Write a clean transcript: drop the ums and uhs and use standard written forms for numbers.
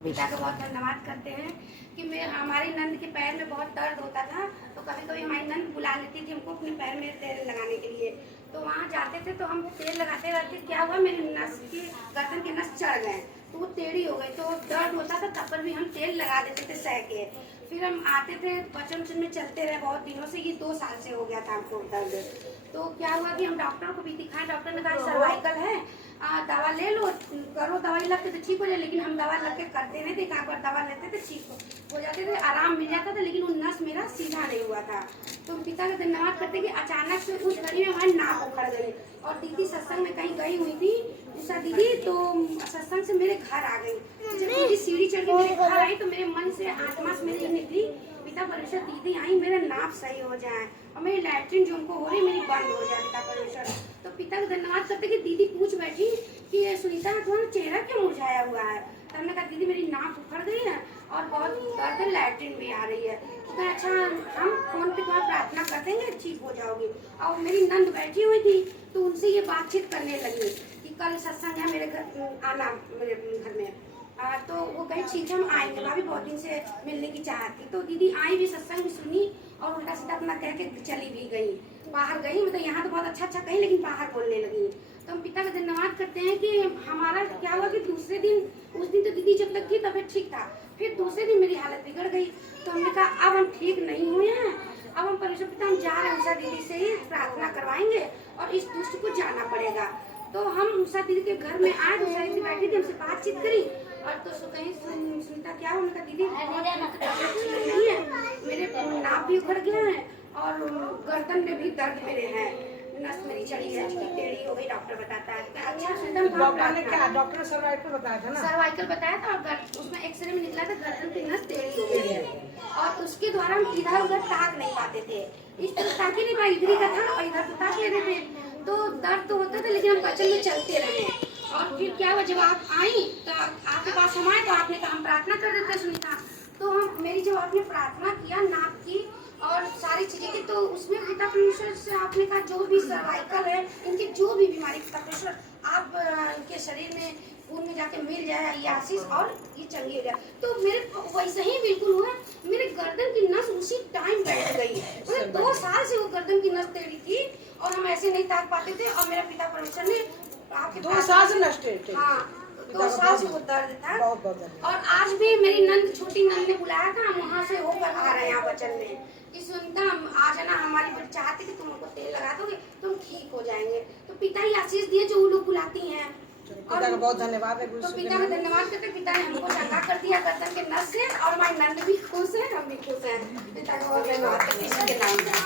पिता का बहुत धन्यवाद करते हैं कि मैं हमारी नंद के पैर में बहुत दर्द होता था, तो कभी कभी हमारी नंद बुला लेती थी हमको अपने पैर में तेल लगाने के लिए। तो वहाँ जाते थे तो हम तेल लगाते रहते, क्या हुआ मेरी नस की गर्दन के नस चढ़ गए तो वो टेढ़ी हो गई, तो दर्द होता था तब पर भी हम तेल लगा देते थे सह के। फिर हम आते थे बचन वचन में चलते रहे बहुत दिनों से, ये 2 साल से हो गया था हमको दर्द। तो क्या हुआ कि हम डॉक्टर को भी दिखाए, डॉक्टर ने कहा सर्वाइकल है, दवा ले लो, करो दवाई लगते तो ठीक हो जाए। लेकिन हम दवा लग के करते नहीं थे, एक बार दवा लेते थे ठीक हो जाते थे, आराम मिल जाता था, लेकिन वो नस मेरा सीधा नहीं हुआ था। तो पिता का धन्यवाद करते कि अचानक से उस घड़ी में हमारी नाक उखड़ गई। और दीदी सत्संग में कहीं गई हुई थी उषा दीदी, तो सत्संग से मेरे घर आ गई। जब दीदी सीढ़ी चढ़ के मेरे घर आई तो मेरे मन से आत्मा से मेरी निकली, पिता परमेश्वर दीदी आई मेरा नाप सही हो जाए और मेरी लैट्रिन जो हमको हो रही मेरी बंद हो जाए पिता परमेश्वर। तो पिता का धन्यवाद करते कि दीदी पूछ बैठी कि सुनीता तुम्हारा चेहरा क्यों मुरझाया हुआ है। तो हमने कहा दीदी मेरी नाक उखड़ गई है और बहुत दर्द है, लैट्रिन भी आ रही है। तो अच्छा हम फोन पे तुम्हारा प्रार्थना कर देंगे, ठीक हो जाओगी। और मेरी नंद बैठी हुई थी तो उनसे ये बातचीत करने लगी कि कल सत्संग है मेरे घर आना, मेरे घर में। तो वो कहीं ठीक है हम आएंगे, भाभी बहुत दिन से मिलने की चाहत थी। तो दीदी आई भी, सत्संग भी सुनी और उल्टा सीधा अपना कह के चली भी गई, बाहर गई। मतलब यहाँ तो बहुत अच्छा अच्छा कही लेकिन बाहर बोलने लगी। तो हम पिता का धन्यवाद करते हैं कि हमारा क्या हुआ कि दूसरे दिन, उस दिन तो दीदी जब तक थी तब ठीक था, फिर दूसरे दिन मेरी हालत बिगड़ गई। तो हमने कहा अब हम ठीक नहीं हुए हैं, अब हम परमेश्वर पिता हम जा रहे हैं, उषा दीदी से ही प्रार्थना करवाएंगे और इस दुष्ट को जाना पड़ेगा। तो हम उषा दीदी के घर में आए, उषा दीदी बैठी थी, हमसे बातचीत करी और तो कहीं सुनीता क्या हो, उनका दीदी नहीं है, मेरे नाक भी उखड़ गया है और गर्दन में भी दर्द मेरे हैं, नस मेरी चढ़ी है, टेढ़ी हो गई, डॉक्टर बताता है। अच्छा डॉक्टर ने क्या, डॉक्टर ने सर्वाइकल बताया था ना, सर्वाइकल बताया था और उसमें एक्सरे में निकला था गर्दन की नस टेढ़ी हो गई है और उसके द्वारा हम इधर उधर ताक नहीं पाते थे। इस तरह ताक ही नहीं पाए, इधर का था और इधर तो ताक ले रहे थे, तो दर्द तो होता था लेकिन हम वचन में चलते रहे। और फिर क्या हुआ जब आप आई तो आपके पास हम आए तो आपने कहा हम प्रार्थना कर देते सुनीता। तो हम मेरी जब आपने प्रार्थना किया नाक की और सारी चीजें की, तो उसमें पिता परमेश्वर से आपने कहा जो भी सर्वाइकल है, इनकी जो भी बीमारी पिता परमेश्वर आप इनके शरीर में खून में जाके मिल जाए ये आशीष और ये चंगी हो जाए। तो मेरे वैसे ही बिल्कुल हुआ, मेरे गर्दन की नस उसी टाइम बैठ गई। मतलब 2 साल से वो गर्दन की नस टेढ़ी थी और हम ऐसे नहीं ताक पाते थे और मेरा पिता परमेश्वर ने आपके 2 साल से नष्ट। हाँ 2 साल से वो दर्द था। बहुत। और आज भी मेरी नंद, छोटी नंद ने बुलाया था, हम वहाँ से होकर आ रहे हैं यहाँ वचन में कि सुनीता आ जाना, हमारी बड़ी चाहती कि तुम उनको तेल लगा दोगे तुम ठीक हो जाएंगे। तो पिता ही आशीष दिए जो वो लोग बुलाती हैं। पिता का बहुत धन्यवाद है। तो पिता का धन्यवाद करते, पिता ने हमको चंगा कर दिया गर्दन के नस से और हमारी नंद भी खुश है, हम भी खुश हैं। पिता का बहुत धन्यवाद करते हैं।